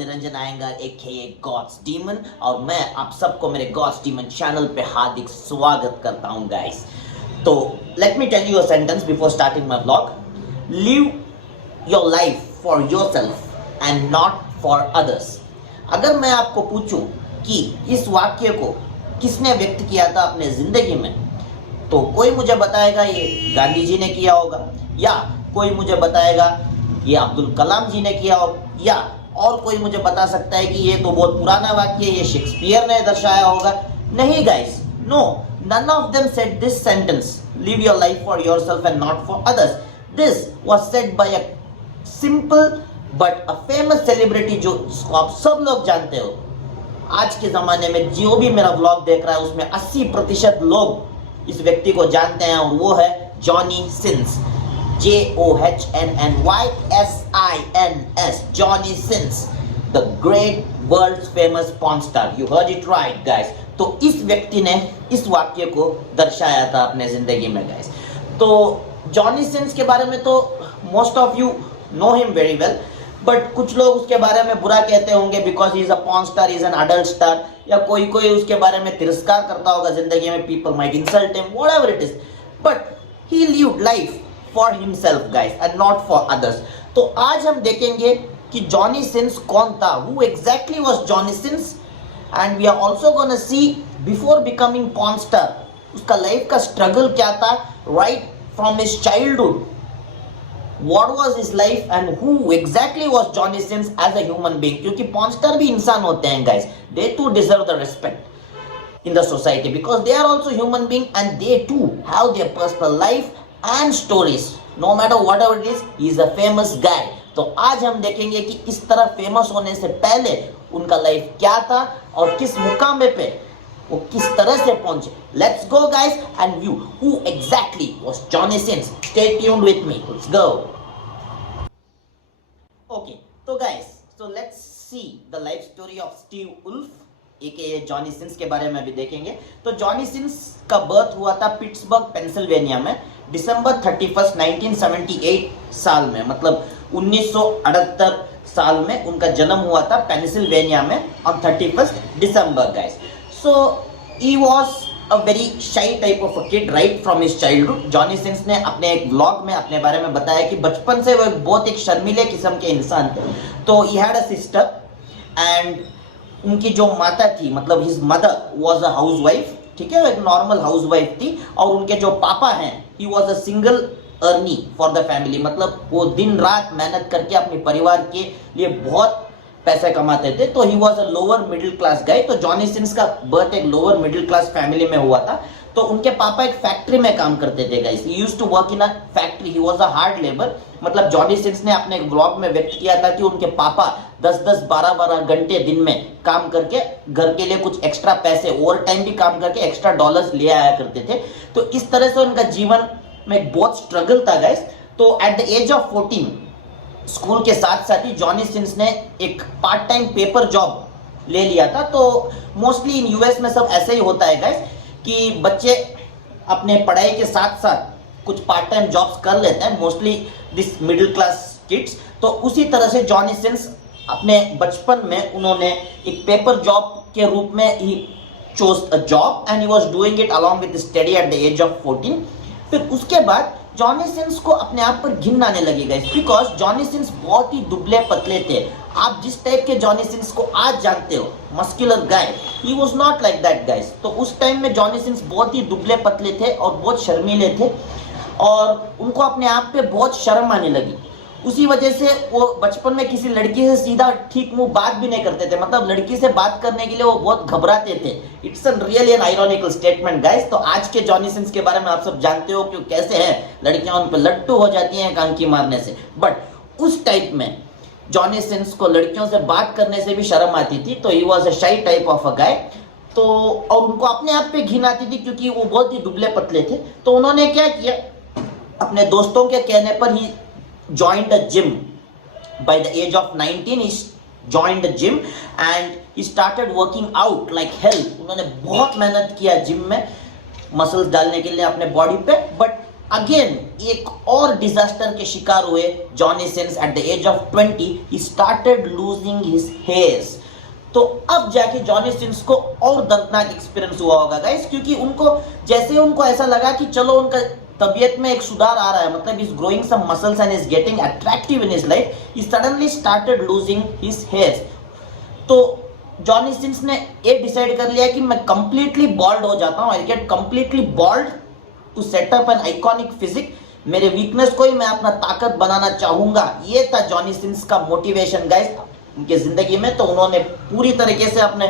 निरंजन आयंगर एके God's demon और मैं आप सबको मेरे गॉड्स डीमन चैनल पे हार्दिक स्वागत करता हूं गाइस। तो let me tell you a sentence before starting my vlog. Live your life for yourself and not for others. अगर मैं आपको पूछूं कि इस वाक्य को किसने व्यक्त किया था अपने जिंदगी में, तो कोई मुझे बताएगा ये गांधी जी ने किया होगा, या कोई मुझे बताएगा ये अब्दुल कलाम जी ने किया होगा, या और कोई मुझे बता सकता है कि ये तो बहुत पुराना वाक्य है, ये शेक्सपियर ने दर्शाया होगा। नहीं guys, no, none of them said this sentence, live your life for yourself and not for others. This was said by a simple but a famous celebrity जो आप सब लोग जानते हो। आज के जमाने में जो भी मेरा व्लॉग देख रहा है उसमें 80% लोग इस व्यक्ति को जानते हैं और वो है Johnny Sins. JOHNNYSINS, Johnny Sins, the great world's famous porn star. You heard it right, guys. तो इस व्यक्ति ने इस वाक्य को दर्शाया था अपने जिंदगी में गाइस। तो जॉनी सिंस के बारे में तो most of you know him very well, but कुछ लोग उसके बारे में बुरा कहते होंगे because he is a porn star, is an adult star, या कोई कोई उसके बारे में तिरस्कार करता होगा जिंदगी में। People might insult him, whatever it is, but he lived life for himself guys and not for others. तो आज हम देखेंगे कि जॉनी सिंस कौन था, who exactly was Johnny Sins, and we are also gonna see before becoming porn star उसका life का struggle क्या था, right from his childhood, what was his life and who exactly was Johnny Sins as a human being. क्योंकि porn star भी इंसान होते हैं guys, they too deserve the respect in the society because they are also human being and they too have their personal life and stories. No matter whatever it is, he is a famous guy. तो आज हम देखेंगे कि इस तरह famous होने से पहले उनका लाइफ क्या था और किस मुकाम पे वो किस तरह से पहुंचे। Let's go guys and view who exactly was Johnny Sins. Stay tuned with me. Let's go. Okay, so guys, so let's see the life story of Steve Wolf. एक जॉनी सिंस के बारे में भी देखेंगे। तो जॉनी सिंस का birth हुआ था पिट्सबर्ग पेंसिल्वेनिया में दिसंबर 31, 1978 साल में, मतलब 1978 साल में उनका जन्म हुआ था पेंसिल्वेनिया में on 31 December guys. So he was a very shy type of a kid right from his childhood. Johnny Sins ने अपने एक व्लॉग में अपने बारे में बताया कि बचपन से वो बहुत एक शर्मीले किस्म के इंसान थे। तो he had a sister and उनकी जो माता थी, मतलब his mother was a housewife, ठीक है, वो एक नॉर्मल हाउसवाइफ थी। और उनके जो पापा हैं, he was a single earner for the family, मतलब वो दिन रात मेहनत करके अपने परिवार के लिए बहुत पैसे कमाते थे। तो ही was a lower middle class guy. तो जॉनी सिंस का बर्थ एक लोअर मिडिल क्लास फैमिली में हुआ था। तो उनके पापा एक फैक्ट्री में काम करते थे guys, he used to work in a factory, he was a hard labour. मतलब जॉनी सिंस ने अपने एक ब्लॉग में व्यक्त किया था कि उनके पापा 10-10, 12-12 घंटे दिन में काम करके घर के लिए कुछ एक्स्ट्रा पैसे, ओवर टाइम भी काम करके एक्स्ट्रा डॉलर्स ले आया करते थे। तो इस तरह से उनका जीवन में बहुत स्ट्रगल था गाइस। तो at the age of 14 school के साथ साथ ही जॉनी सिंस ने एक पार्ट टाइम पेपर जॉब ले लिया था। तो मोस्टली इन यूएस में सब ऐसे ही होता है गाइस कि बच्चे अपने पढ़ाई के साथ साथ कुछ पार्ट टाइम जॉब्स कर लेते हैं, mostly this middle class kids. तो उसी तरह से जॉनी सिंस अपने बचपन में उन्होंने एक पेपर जॉब के रूप में he chose a job and he was doing it along with study at the age of 14। फिर उसके बाद जॉनी सिंस को अपने आप पर घिन आने लगी गाइस, बिकॉज जॉनी सिंस बहुत ही दुबले पतले थे। आप जिस टाइप के जॉनी सिंस को आज जानते हो, muscular guy, he was not like that guys. तो उस टाइम में जॉनी सिंस बहुत ही दुबले पतले थे और बहुत शर्मीले थे और उनको अपने आप पे बहुत शर्म आने लगी। उसी वजह से वो बचपन में किसी लड़की से सीधा ठीक मुंह बात भी नहीं करते थे, मतलब लड़की से बात करने के लिए वो बहुत घबराते थे। It's an really an ironical statement guys. तो आज के जॉनी सिंस के बारे में आप सब जानते हो कि कैसे हैं, लड़कियां उन पर लट्टू हो जाती हैं कांकी मारने से। बट उस टाइप में जॉनी सिंस को लड़कियों से बात करने से भी शर्म आती थी। तो ही was a shy type of a गाय। तो और उनको अपने आप पे घिन आती थी क्योंकि वो बहुत ही दुबले पतले थे। तो उन्होंने क्या किया, अपने दोस्तों के कहने पर ही joined a gym. By the age of 19 he joined the gym and he started working out like hell. उन्होंने बहुत मेहनत किया जिम में मसल्स डालने के लिए अपने बॉडी पे। बट अगेन एक और डिजास्टर के शिकार हुए Johnny Sins at the age of 20. He started losing his hairs. तो अब जाके जॉनी सिंस को और दर्दनाक एक्सपीरियंस हुआ होगा गाइस, क्योंकि उनको जैसे उनको ऐसा लगा कि चलो उनका तबीयत में एक सुधार आ रहा है, मतलब is growing some muscles and is getting attractive in his life, he suddenly started losing his hairs. तो जॉनी सिंस ने ये डिसाइड कर लिया कि मैं कंप्लीटली बॉल्ड हो जाता हूं, I get completely bald to set up an iconic physique. मेरे वीकनेस को ही मैं अपना ताकत बनाना चाहूंगा. ये था जॉनी सिंस का मोटिवेशन गाइस उनके जिंदगी में. तो उन्होंने पूरी तरीके से अपने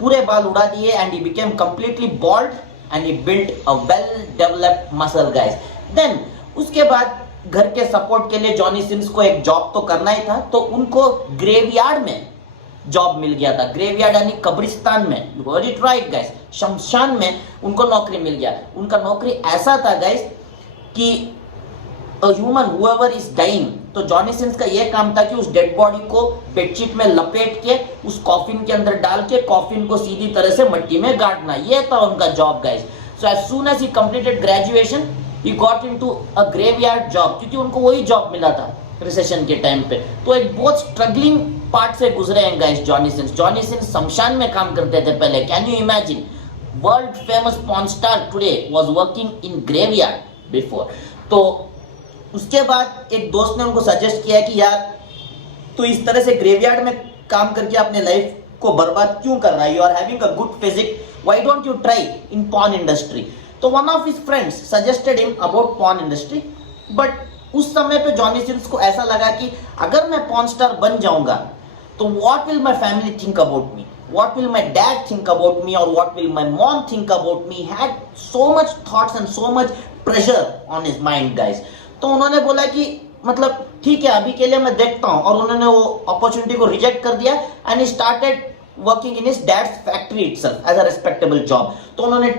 पूरे बाल उड़ा दिए and he became completely bald and he built a well developed muscle guys. Then उसके बाद घर के सपोर्ट के लिए जॉनी सिंस को एक जॉब तो करना ही था, तो उनको ग्रेवयार्ड में जॉब मिल गया था. ग्रेवयार्ड यानी कब्रिस्तान में, you got it right guys, शमशान में उनको नौकरी मिल गया. उनका नौकरी ऐसा था गाइस कि a human whoever is dying, तो जॉनी सिंस का यह काम था कि उस डेड बॉडी को बेडशीट में लपेट के उस कॉफिन के अंदर डाल के कॉफिन को सीधी तरह से मिट्टी में गाड़ना. यह था उनका job guys. So as soon as he completed graduation he got into a graveyard job, क्योंकि उनको वही जॉब मिला था रिसेशन के टाइम पे. तो एक बहुत स्ट्रगलिंग पार्ट से गुजरे हैं guys Johnny Sins. Johnny since शमशान में काम करते थे पहले. Can you imagine, world famous porn star today was working in graveyard before. तो उसके बाद एक दोस्त ने उनको सजेस्ट किया कि यार तो इस तरह से ग्रेवयार्ड में काम करके अपने लाइफ को बर्बाद क्यों कर रहा है, you are having a good physique, why don't you try in porn industry. तो one of his friends suggested him about porn industry. But उस समय पे जॉनी सिंस को ऐसा लगा कि अगर मैं पॉर्न स्टार बन जाऊंगा तो what will my family think about me, what will my dad think about me, और what will my mom think about me. Had so much thoughts and so much pressure on his mind guys. तो उन्होंने बोला कि मतलब ठीक है अभी के लिए मैं देखता हूं, और उन्होंने वो अपॉर्चुनिटी को रिजेक्ट कर दिया and he started working in his dad's factory itself as a respectable job. तो उन्होंने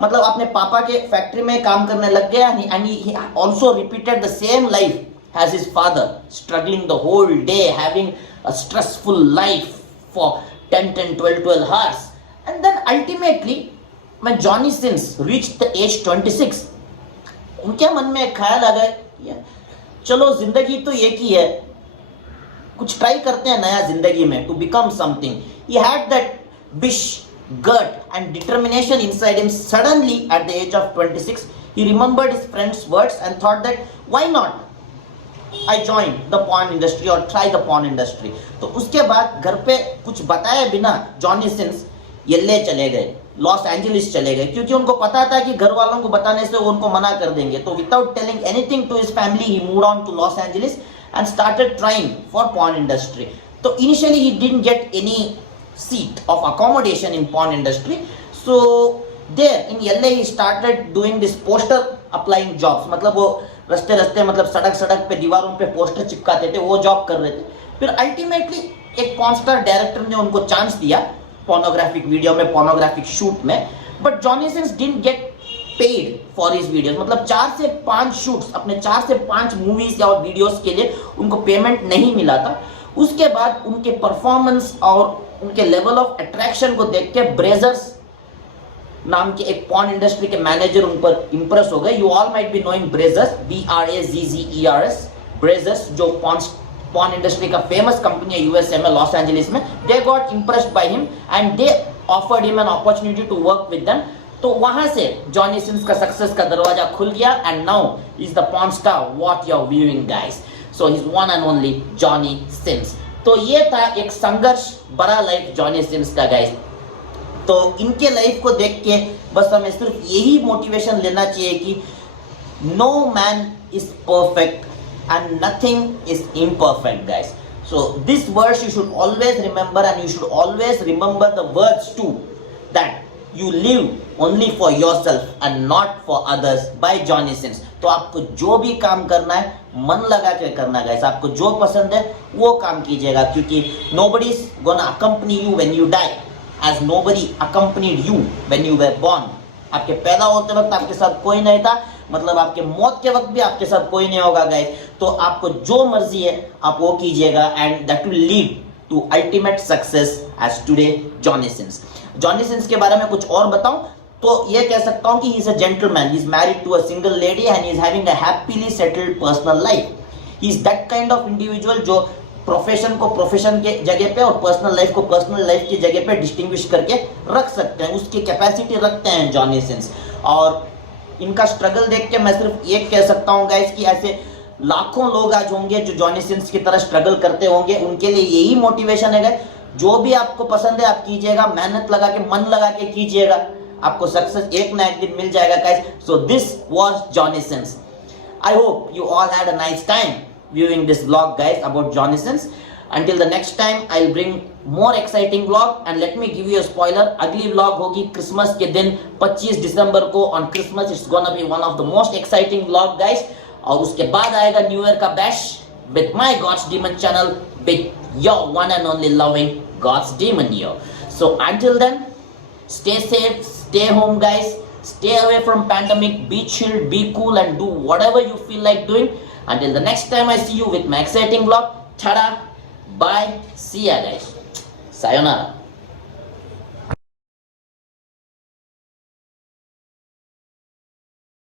मतलब अपने पापा के फैक्ट्री में काम करने लग गया and he also repeated the same life as his father, struggling the whole day, having a stressful life for 10-12 hours. And then ultimately when Johnny Sins reached the age 26, उनके मन में एक ख्याल आ गया, चलो जिंदगी तो एक ही है, कुछ ट्राई करते हैं नया जिंदगी में, to become something. He had that wish, gut and determination inside him. Suddenly at the age of 26 he remembered his friend's words and thought that why not I join the porn industry or try the porn industry. तो उसके बाद घर पे कुछ बताए बिना Johnny Sins LA चले गए, लॉस एंजलिस चले गए, क्योंकि उनको पता था कि घर वालों को बताने से वो उनको मना कर देंगे. तो without telling anything to his family he moved on to Los Angeles and started trying for porn industry. So initially he didn't get any seat of accommodation in porn industry. So there in LA he started doing this poster applying jobs. मतलब वो रस्ते रस्ते मतलब सड़क सड़क पे दीवारों पे पोस्टर चिपकाते थे, वो जॉब कर रहे थे. फिर अल्टीमेटली एक पॉर्न स्टार डायरेक्टर ने उनको चांस दिया पोर्नोग्राफिक वीडियो में, पोर्नोग्राफिक शूट में. But Johnny Sins didn't get paid for his videos. मतलब 4 से 5 शूट्स, अपने 4 से 5 मूवीज या वीडियोस के लिए उनको पेमेंट नहीं मिला था. उसके बाद उनके परफॉर्मेंस और उनके लेवल ऑफ अट्रैक्शन को देख के ब्रेजर्स नाम के एक पॉर्न इंडस्ट्री के मैनेजर उन पर इंप्रेस हो गए. You all might be knowing Brazzers, BRAZZERS, Brazzers जो पॉर्न इंडस्ट्री का फेमस कंपनी है यूएसए में, लॉस एंजलिस में. They got impressed by him and they offered him an opportunity to work with them. तो वहां से जॉनी सिंस का success का दरवाजा खुल गया and now is the porn star what you are viewing guys. So he is one and only Johnny Sins. तो ये था एक संघर्ष बड़ा लाइफ जॉनी सिंस का गाइस. तो इनके लाइफ को देख के बस हमें सिर्फ यही मोटिवेशन लेना चाहिए कि no man is perfect and nothing is imperfect guys. So this verse you should always remember, and you should always remember the words too, that you live only for yourself and not for others, by Johnny Sins. तो आपको जो भी काम करना है मन लगा के करना गाइस. आपको जो पसंद है वो काम कीजिएगा, क्योंकि nobody is gonna accompany you when you die, as nobody accompanied you when you were born. आपके पैदा होते वक्त आपके साथ कोई नहीं था, मतलब आपके मौत के वक्त भी आपके साथ कोई नहीं होगा गाइस. तो आपको जो मर्जी है आप वो कीजिएगा, and that will lead to ultimate success as today Johnny Sins. Johnny Sins के बारे में कुछ और बताऊं तो ये कह सकता हूं कि he is a gentleman, he is married to a single lady and he is having a happily settled personal life. He is that kind of individual जो प्रोफेशन को प्रोफेशन के जगह पे और पर्सनल लाइफ को पर्सनल लाइफ की जगह पे डिस्टिंग्विश करके रख सकते हैं, उसकी कैपेसिटी रखते हैं जॉनी सिंस. और इनका स्ट्रगल देख के मैं सिर्फ ये कह सकता हूँ गाइस कि ऐसे लाखों लोग आज होंगे जो जॉनी सिंस की तरह स्ट्रगल करते होंगे. उनके लिए यही मोटिवेशन है. जो भी आपको पसंद है आप कीजिएगा, मेहनत लगा के मन लगा के कीजिएगा, आपको सक्सेस एक ना एक दिन मिल जाएगा guys. So this was Johnny since. I hope you all had a nice time viewing this vlog guys about Johnny Sins. Until the next time I'll bring more exciting vlog and let me give you a spoiler. अगली vlog होगी Christmas के दिन 25 दिसंबर को. On Christmas it's gonna be one of the most exciting vlog guys. और उसके बाद आएगा new year का bash with my God's Demon channel with your one and only loving God's Demon here. So until then, stay safe, stay home guys. Stay away from pandemic, be chill, be cool and do whatever you feel like doing. Until the next time I see you with my exciting vlog. Tada, bye, see ya guys. Sayonara.